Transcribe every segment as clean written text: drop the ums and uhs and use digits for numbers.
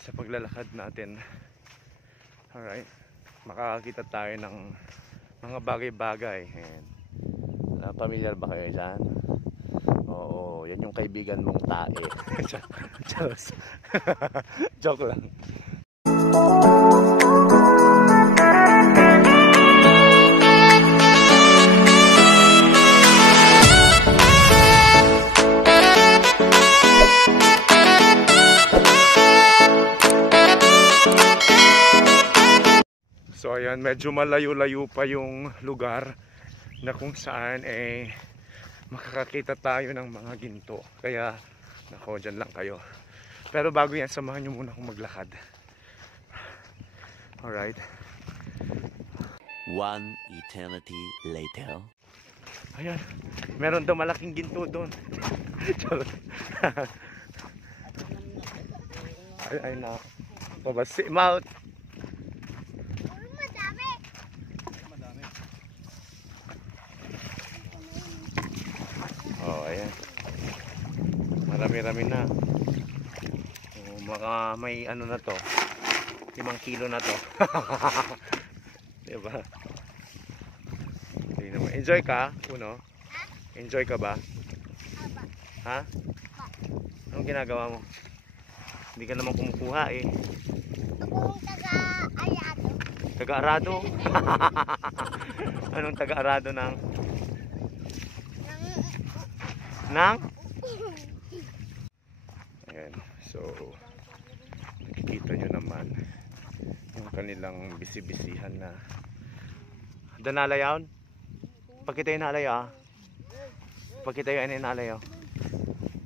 sa paglalakad natin. Alright, makakakita tayo ng mga bagay-bagay. Pamilyar ba kayo dyan? Oo, yan yung kaibigan mong tae. Joke lang. So ayan, medyo malayo-layo pa yung lugar na kung saan makakakita tayo ng mga ginto. Kaya nako, dyan lang kayo. Pero bago yan, samahan nyo muna akong maglakad. Alright. One eternity later. Ayan, meron daw malaking ginto doon. ay na. Pabasi, mouth. Oh, ayan. Marami-rami na. Oh, baka may ano na to. 5 kilo na to. Diba? Enjoy ka, Uno? Enjoy ka ba? Ha? Anong ginagawa mo? Hindi ka naman kumukuha eh. Akong taga-arado. Taga-arado? Anong taga-arado ng? Ayan, so nakikita nyo naman yung kanilang bisibisihan na danalayaw. Pagkita yung nalayaw, pagkita yung nalayaw.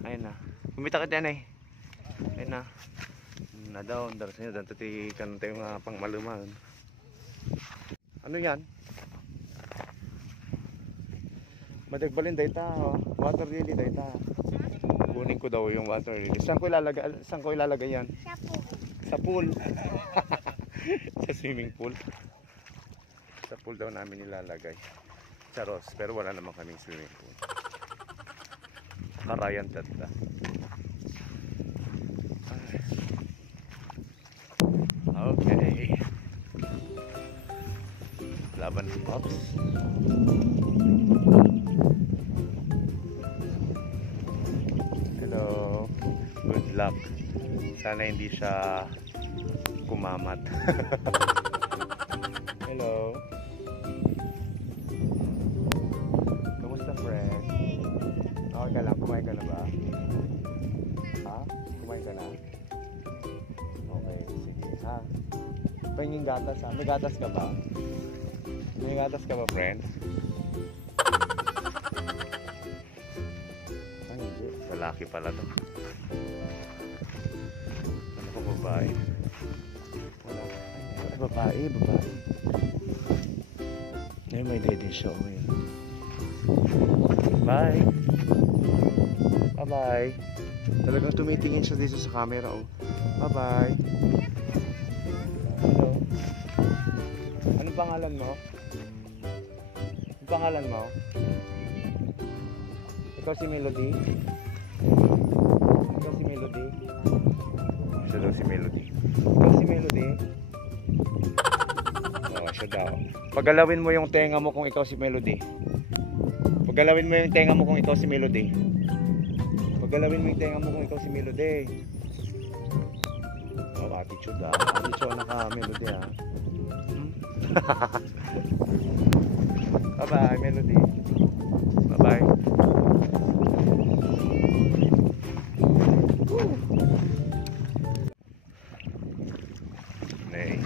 Ayun na, kumita ka dyan eh. Ayun na, na daw daras nyo dan tati kanante yung pang maluman. Ano yan? Madagbalin data, water lily data. Kunin ko daw yung water lily. Saan ko ilalagay yan? Sa pool. Sa swimming pool. Sa pool daw namin ilalagay. Charos, pero wala naman kaming swimming pool. Karayan tata. Okay. Laban ng Pops. Hello. Good luck. Sana hindi siya kumamat. Hello. Kamusta, friend? Okay ka lang. Kumain ka na ba? Ha? Kumain ka na? Okay, sige ha. Pahinging gatas ha. May gatas ka ba? May gatas ka ba, friend? Ay, hindi. Lalaki pala to. Ano ko, babae? Wala. Ay, babae. Ay, may lady show ngayon. Bye! Bye-bye! Talagang tumitingin siya dito sa camera, oh. Bye-bye! Hello? Anong pangalan mo? Anong pangalan mo? Ikaw si Melody? Ikaw si Melody? Siya daw si Melody. Ikaw si Melody? Oo, siya daw. Pagalawin mo yung tenga mo kung ikaw si Melody. Pagalawin mo yung tenga mo kung ikaw si Melody. Pagalawin mo yung tenga mo kung ikaw si Melody. Oh, attitude ah. Attitude na ka, Melody ah. Bye-bye, Melody. Bye-bye. Nay.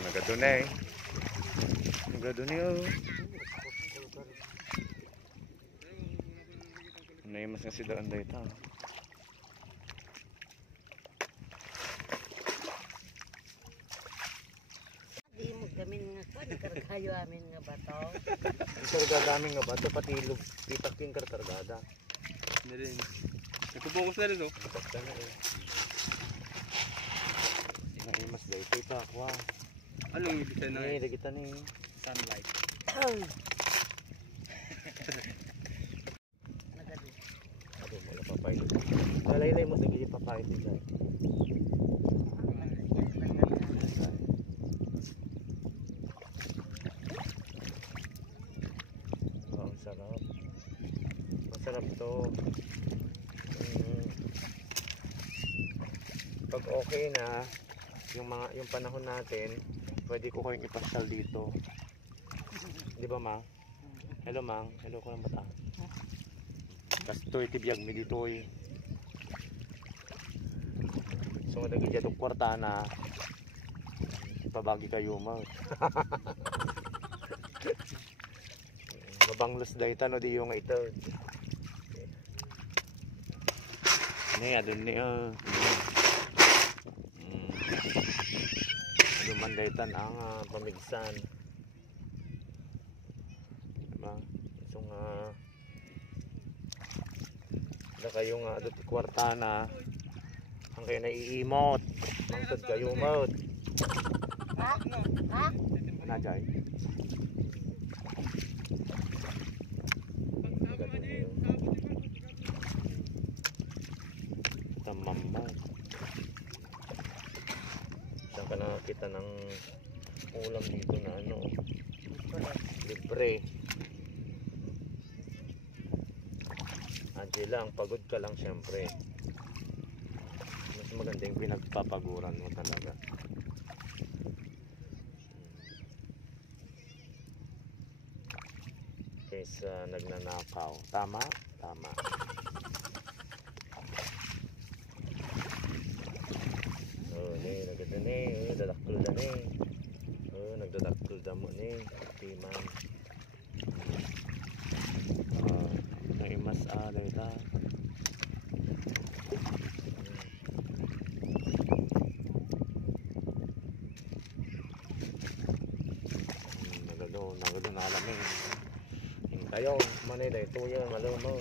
Nagadunay. Nagadunay oh. Nay mas nga sila anday ta. Di mo gamin nga ko, nagkargayo amin nga bato. Ang kargada amin nga bato, pati pitak yung kargada. Hindi rin. Nagkubukas na rin oh. Basta na eh. Naimas daw ito pa ako ah. Anong ibig sabihin na? Lagi kita ni Sunlight. Lalay mo dagili pa kahit dyan. Oh, ang sarap. Masarap to. Pag okay na yung panahon natin, pwede ko kayong ipasyal dito. Di ba, Ma? Hello, Mang. Hello ko ng bata. Kasto itibiyag mi dito eh. So madagi dyan itong kwarta na pabagi kayo, Ma. Mabanglos dahi tano di yung ito. Ini adun ni Dumandaytan ang pamigsan. Diba? So nga na kayo nga adot kwarta na ang kayo naiimot. Mangtod kayo mot. Ha? Ha? Ano jay? Tamamba. Saan ka nakakita ng ulam dito na ano? Libre. Angela, ang pagod ka lang syempre. Mas maganda yung pinagpapaguran mo talaga. Kaysa nagnanakaw. Tama? Tama. Nagdada ni, dadaktul da ni. Nagdadaktul da mo ni. Timan. Naimas alay ta. Nagado na alamin. Kayo, manay da ito yan, malo mo.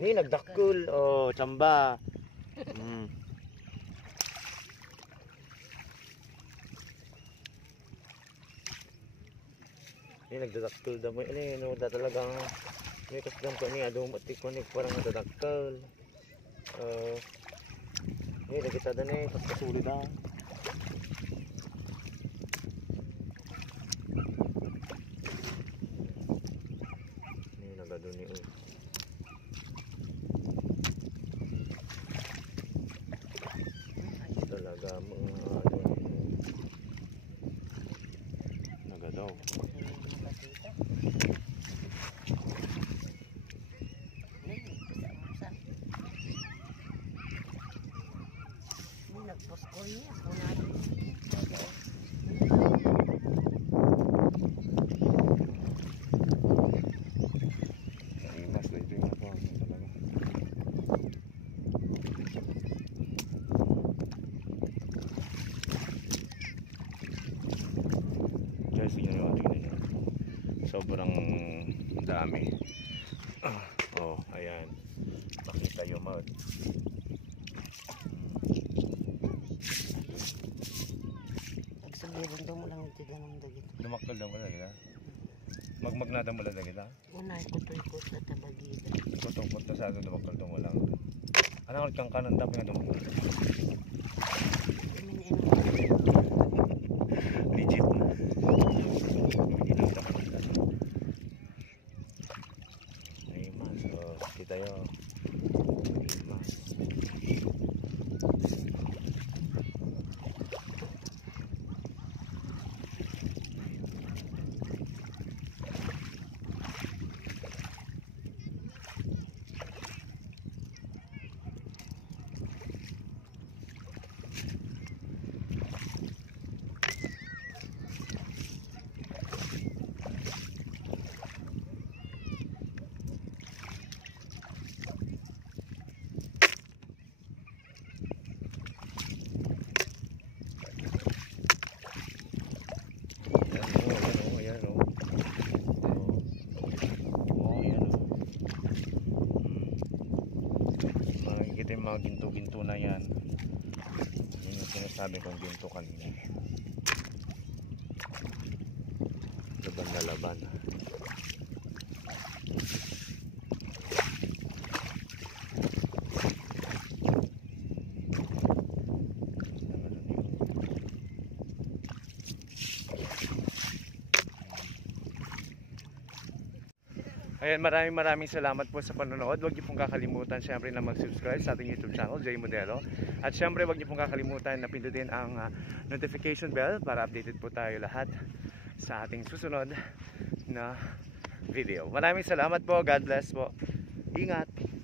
Ni nagdaktul, oh, chamba. Ini nagdadaktul da mo ini no da talagang may kasdam ko ni adum at ikonik parang nagdadaktul. Ini nakita da ni kasuli da. Ini nagado ni talaga mga ano nagado. Nagposkonya ako na Imas na ito yung ako talaga. Guys, tingnan nyo, tingnan nyo. Sobrang dami. Oh, ayan. Makita yung mouth. Nagsabihin daw mo lang ito ganang dagit. Lumaktal daw mo lang kita. Magmagnada mo lang kita. Una, kutoy-kot sa tabagida. Tutungkot na sa ato lumaktal daw mo lang. Ano ulit kang kanan daw nga lumaktal? Legit na. Ilang naman ka. Ay mas. Oh, kita yun. Mas. Mga ginto-ginto na yan. Yun yung sinasabi kong ginto kanina. Laban na laban. Ayan, maraming salamat po sa panonood. Huwag niyo pong kakalimutan syempre na mag-subscribe sa ating YouTube channel, J Modelo. At syempre huwag niyo pong kakalimutan na pindutin ang notification bell para updated po tayo lahat sa ating susunod na video. Maraming salamat po. God bless po. Ingat!